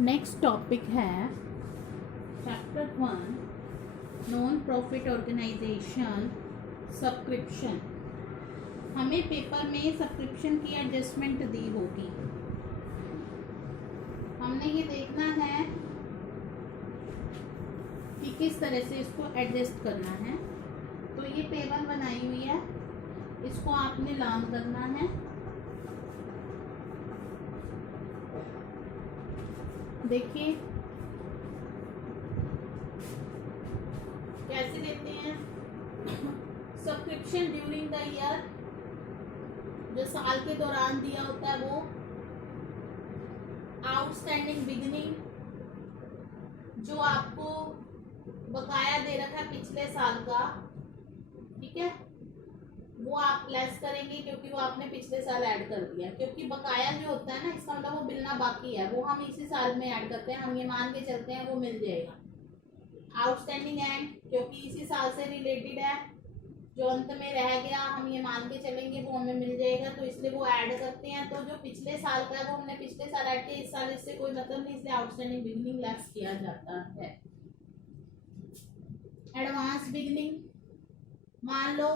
Next topic है chapter 1 non profit organisation subscription. हमें paper में सब्सक्रिप्शन की एडजस्टमेंट दी होगी। हमने ये देखना है कि किस तरह से इसको एडजस्ट करना है। तो ये टेबल बनाई हुई है, इसको आपने लर्न करना है। देखिए कैसे देते हैं सब्सक्रिप्शन ड्यूरिंग द ईयर, जो साल के दौरान दिया होता है वो। आउटस्टैंडिंग बिगनिंग, जो आपको बकाया दे रखा है पिछले साल का, ठीक है, वो आप लेस करेंगे क्योंकि वो आपने पिछले साल ऐड कर दिया। क्योंकि बकाया जो होता है ना, इसका मतलब वो मिलना बाकी है, वो हम इसी साल में ऐड करते हैं। हम ये मान के चलते हैं वो मिल जाएगा। आउटस्टैंडिंग एंड, क्योंकि इसी साल से रिलेटेड है, जो अंत में रह गया हम ये मान के चलेंगे वो हमें मिल जाएगा, तो इसलिए वो ऐड करते हैं। तो जो पिछले साल का है वो हमने पिछले साल ऐड किया, इस साल इससे कोई मतलब नहीं, इसलिए आउटस्टैंडिंग बिगिनिंग लेस किया जाता है। एडवांस बिगिनिंग, मान लो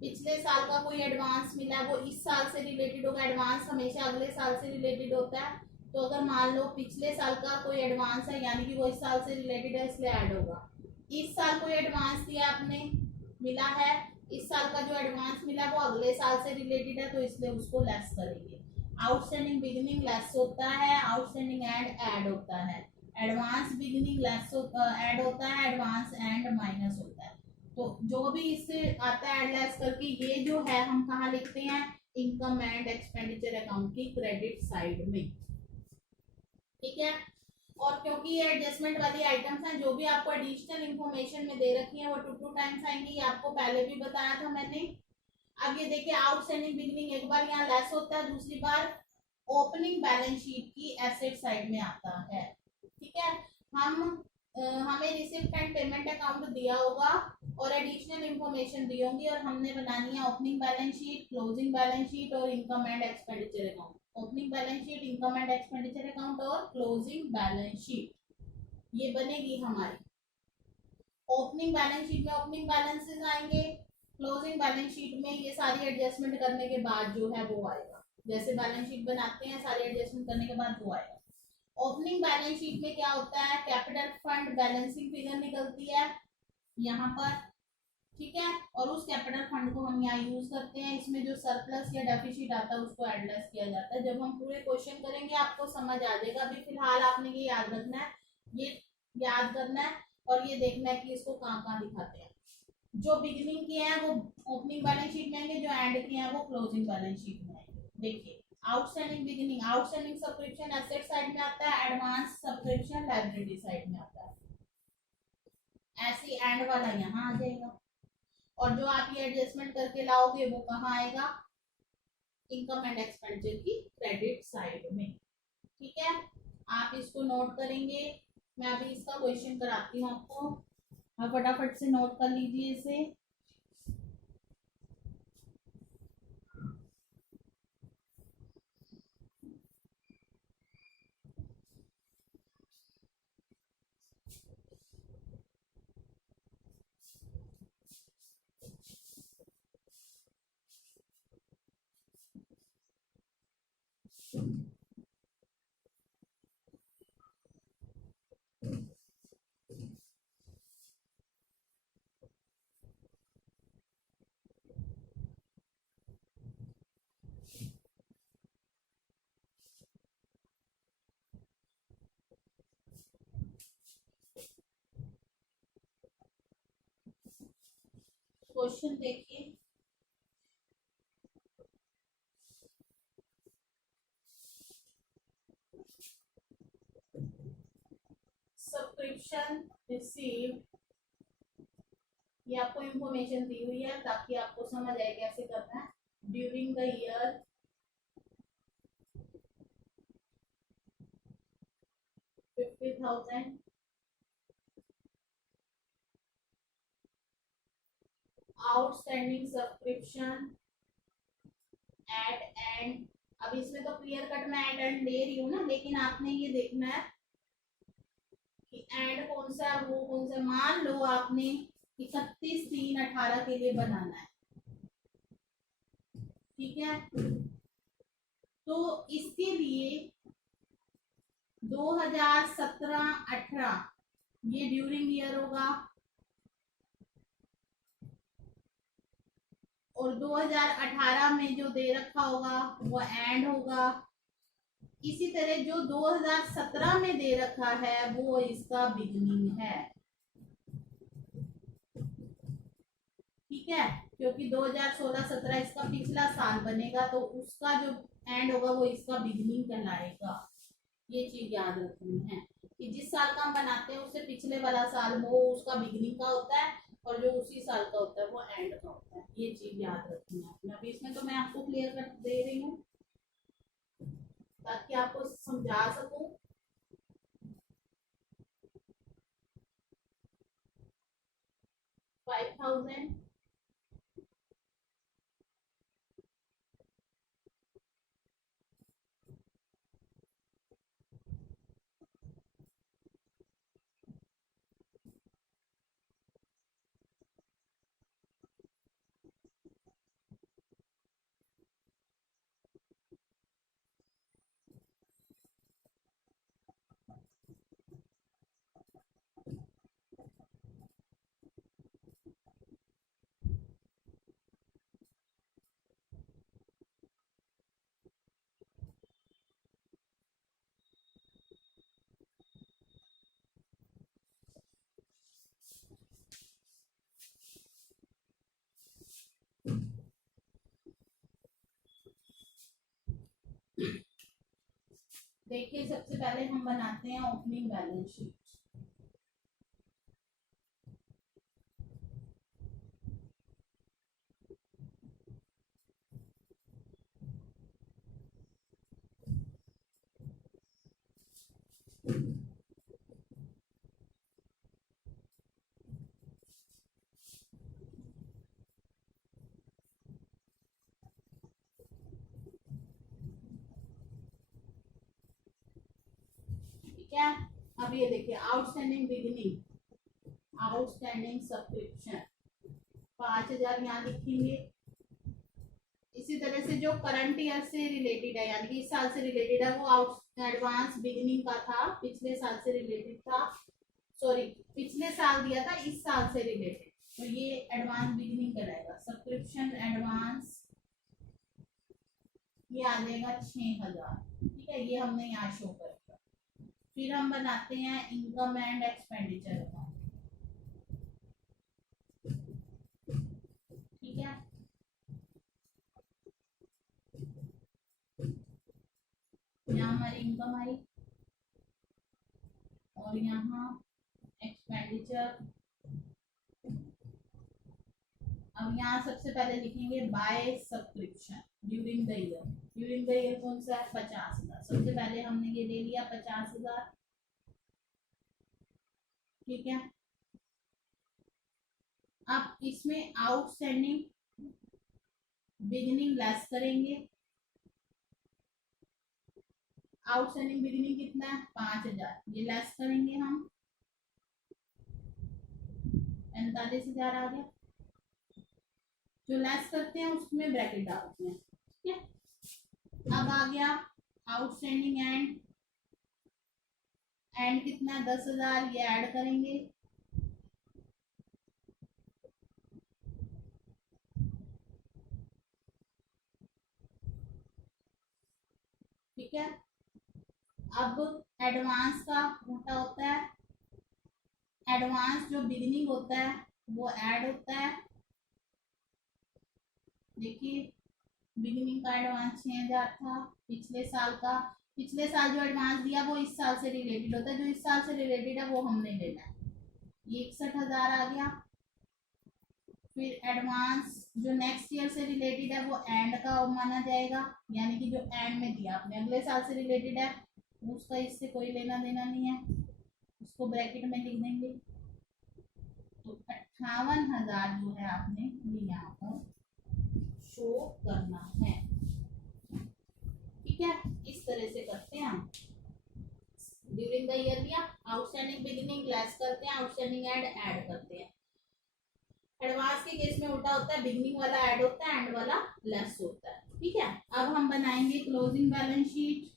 पिछले साल का कोई एडवांस मिला, वो इस साल से रिलेटेड होगा। एडवांस हमेशा अगले साल से रिलेटेड होता है। तो अगर मान लो पिछले साल का कोई एडवांस है, यानी कि वो इस साल से रिलेटेड है, इसलिए ऐड होगा। इस साल कोई एडवांस दिया आपने, मिला है, इस साल का जो एडवांस मिला वो अगले साल से रिलेटेड है, तो इसलिए उसको लेस करेंगे। आउटस्टैंडिंग बिगिनिंग लेस होता है, आउटस्टैंडिंग एंड ऐड होता है। एडवांस बिगिनिंग लेस ऐड होता है, एडवांस एंड माइनस होता है। तो जो भी इससे आता है एड लेस करके, ये जो है हम कहाँ लिखते हैं, इनकम एंड एक्सपेंडिचर अकाउंट की क्रेडिट साइड में, ठीक है। और क्योंकि ये एडजस्टमेंट वाली आइटम्स हैं, जो भी आपको एडिशनल इंफॉर्मेशन में दे रखी है वो 2 टाइम्स आएंगी, ये आपको पहले भी बताया था मैंने। अब ये देखिए, आउटस्टैंडिंग बिगिनिंग एक बार यहाँ लेस होता है, दूसरी बार ओपनिंग बैलेंस शीट की एसेट साइड में आता है, ठीक है। हम हमें रिसिप्ट एंड पेमेंट अकाउंट दिया होगा और एडिशनल इंफॉर्मेशन दी होंगी, और हमने बनानी है opening balance sheet, closing balance sheet और income and expenditure account. Opening balance sheet, income and expenditure account और क्लोजिंग बैलेंस शीट, ये बनेगी हमारी। ओपनिंग बैलेंस शीट में ओपनिंग बैलेंसेस आएंगे, क्लोजिंग बैलेंस शीट में ये सारी एडजस्टमेंट करने के बाद जो है वो आएगा। जैसे बैलेंस शीट बनाते हैं, सारी एडजस्टमेंट करने के बाद वो आएगा। ओपनिंग बैलेंस शीट में क्या होता है, कैपिटल फंड बैलेंसिंग फिगर निकलती है यहाँ पर, ठीक है। और उस कैपिटल फंड को हम यहाँ यूज करते हैं। इसमें जो सरप्लस या डेफिसिट आता है उसको एडलेस किया जाता है। जब हम पूरे क्वेश्चन करेंगे आपको समझ आ जाएगा। अभी फिलहाल आपने ये याद रखना है, ये याद करना है और ये देखना है कि इसको कहाँ कहाँ दिखाते हैं। जो बिगिनिंग किए हैं वो ओपनिंग बैलेंस शीट में आएंगे, जो एंड किए हैं वो क्लोजिंग बैलेंस शीट में आएंगे। देखिए, outstanding beginning, outstanding subscription asset side में आता है, एडवांस सब्सक्रिप्शन लायबिलिटी साइड में आता है। ऐसे एंड वाला यहाँ आ जाएगा, और जो आप ये एडजस्टमेंट करके लाओगे वो कहाँ आएगा, इनकम एंड एक्सपेंडिचर की क्रेडिट साइड में, ठीक है। आप इसको नोट करेंगे। मैं अभी इसका क्वेश्चन कराती हूँ आपको, आप फटाफट से नोट कर लीजिए इसे। क्वेश्चन देखिए, सब्सक्रिप्शन रिसीव, ये आपको इंफॉर्मेशन दी हुई है ताकि आपको समझ आए कैसे करना है। During the year 50,000, outstanding subscription at end अब इसमें तो क्लियर कट मैं एंड दे रही हूँ ना, लेकिन आपने ये देखना है कि एंड कौन सा वो कौन सा। मान लो आपने 31/3/18 के लिए बनाना है, ठीक है। तो इसके लिए 2017-18 ये ड्यूरिंग ईयर होगा, और 2018 में जो दे रखा होगा वो एंड होगा। इसी तरह जो 2017 में दे रखा है वो इसका बिगनिंग है, ठीक है। क्योंकि 2016-17 इसका पिछला साल बनेगा, तो उसका जो एंड होगा वो इसका बिगनिंग कहलाएगा। ये चीज याद रखनी है कि जिस साल का हम बनाते हैं उससे पिछले वाला साल वो उसका बिगनिंग का होता है, और जो उसी साल का होता है वो एंड का होता है। ये चीज याद रखनी है। अभी इसमें तो मैं आपको क्लियर कर दे रही हूँ ताकि आपको समझा सकूं। $5,000 देखिए, सबसे पहले हम बनाते हैं ओपनिंग बैलेंस शीट। ठीक है। अब ये देखिए, आउटस्टैंडिंग बिगिनिंग, आउटस्टैंडिंग सब्सक्रिप्शन 5,000 यहाँ लिखेंगे। इसी तरह से जो करंट ईयर से रिलेटेड है, यानी कि इस साल से रिलेटेड है, वो आउट एडवांस बिगिनिंग का था, पिछले साल से रिलेटेड था। सॉरी, पिछले साल दिया था, इस साल से रिलेटेड, तो ये एडवांस बिगिनिंग कहलाएगा। सब्सक्रिप्शन एडवांस ये आ जाएगा 6,000, ठीक है। ये हमने यहाँ शो कर दिया। फिर हम बनाते हैं इनकम एंड एक्सपेंडिचर अकाउंट, ठीक है। यहाँ हमारी इनकम आई और यहाँ एक्सपेंडिचर। अब यहाँ सबसे पहले लिखेंगे by subscription during the year. During the year कौन सा है? 50,000। सबसे पहले हमने ये ले लिया 50,000, ठीक है। अब इसमें आउटस्टैंडिंग बिगिनिंग लेस करेंगे। आउटस्टैंडिंग बिगिनिंग कितना है? 5,000। ये लेस करेंगे हम, 45,000 आ गया। जो लेस करते हैं उसमें ब्रैकेट डालते हैं, ठीक है। अब आ गया आउटस्टैंडिंग एंड, एंड कितना है? 10,000। ये ऐड करेंगे, ठीक है। अब एडवांस का घाटा होता है, एडवांस जो बिगिनिंग होता है वो ऐड होता है। देखिए, बिगिनिंग का एडवांस 6,000 था पिछले साल का। पिछले साल जो एडवांस दिया वो इस साल से रिलेटेड होता है, जो इस साल से रिलेटेड है वो हमने लेना है। ये 61,000 आ गया। फिर एडवांस जो नेक्स्ट ईयर से रिलेटेड है वो एंड का माना जाएगा, यानी कि जो एंड में दिया आपने अगले साल से रिलेटेड है, उसका इससे कोई लेना देना नहीं है, उसको ब्रैकेट में लिख देंगे। तो 58,000 जो है आपने ये यहाँ पर शो करना है। ठीक है, इस तरह से करते हैं हम। ड्यूरिंग द ईयर दिया, आउटस्टैंडिंग बिगिनिंग लेस करते हैं, आउटस्टैंडिंग एंड ऐड करते हैं। एडवांस के केस में उल्टा होता है, बिगिनिंग वाला ऐड होता है, एंड वाला लेस होता है। ठीक है, अब हम बनाएंगे क्लोजिंग बैलेंस शीट।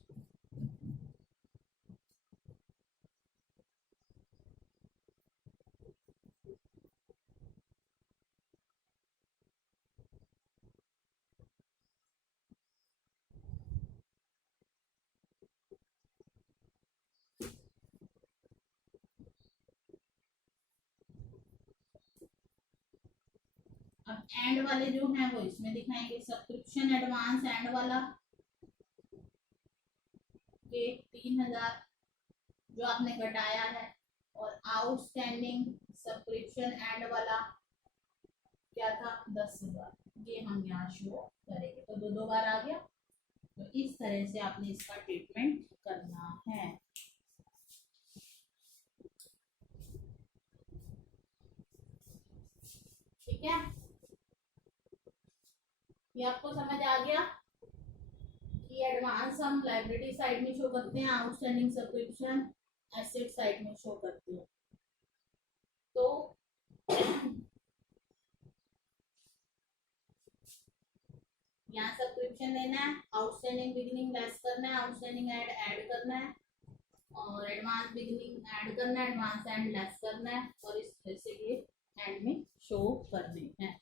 अब एंड वाले जो हैं वो इसमें दिखाएंगे, सब्सक्रिप्शन एडवांस एंड वाला ये 3000 जो आपने घटाया है, और आउटस्टैंडिंग सब्सक्रिप्शन एंड वाला क्या था 10,000, ये हम यहाँ शो करेंगे। तो दो दो बार आ गया। तो इस तरह से आपने इसका ट्रीटमेंट करना है। ठीक है, ये आपको समझ आ गया कि एडवांस हम लाइब्रेरी साइड में शो करते हैं, आउटस्टैंडिंग सब्सक्रिप्शन एसेट साइड में शो करते हैं। तो यहाँ सब्सक्रिप्शन लेना है, आउटस्टैंडिंग बिगिनिंग लेस करना है, आउटस्टैंडिंग एड ऐड करना है, और एडवांस बिगिनिंग ऐड करना है, एडवांस एंड लेस करना है, और इस तरह से ये एंड में शो करने हैं।